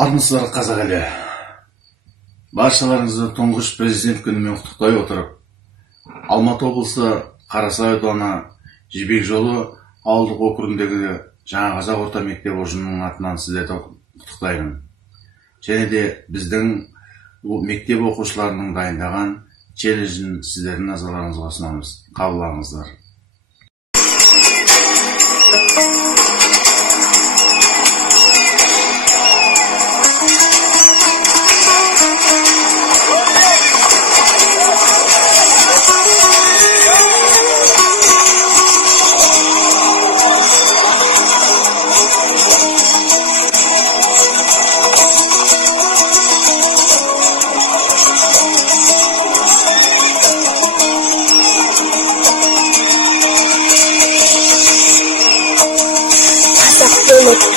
Армысыздар қазақ елі. Баршаларыңызды тұңғыш президент күнімен құттықтай отырып, Алматы облысы Қарасай ауданы Жібек жолы ауылдық округіндегі Жаңа Қазақ орта мектеп ұжымының атынан сіздерді құттықтаймын. Және де біздің мектеп оқушыларының дайындаған челленджін сіздердің назарларыңызға ұсынамыз. Қабылдаңыздар.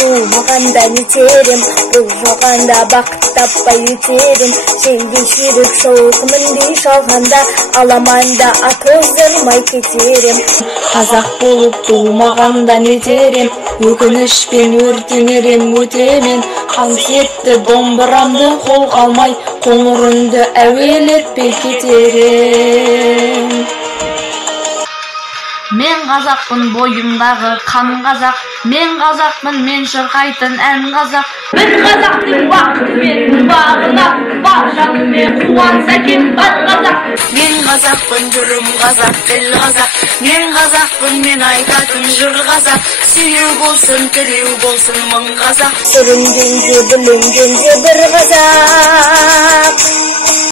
Туғанда нетерем, туғанда бақыт таппай өтерем. Сенген сүйрік шоқымындай шалғанда, аламанда атоздырмай кетерем. Қазақ болып туғанда нетерем, өкінішпен өртенерем өтемен. Қасиетті домбырамды қолға алмай, қоңырынды әуелетпей кетерем. Мен қазақпын, бойымдағы қан қазақ. Мен қазақпын, мен шырқайтын ән қазақ. Бір қазақтың уақыты мен бағына, бар жанымен қуанса кем бар қазақ. Мен қазақпын, жүрім қазақ, тіл қазақ. Мен қазақпын, мен айтатын жыр қазақ. Сүйеу болсын, тіреу болсын мың қазақ. Сүрінгенде, бүлінгенде бір қазақ.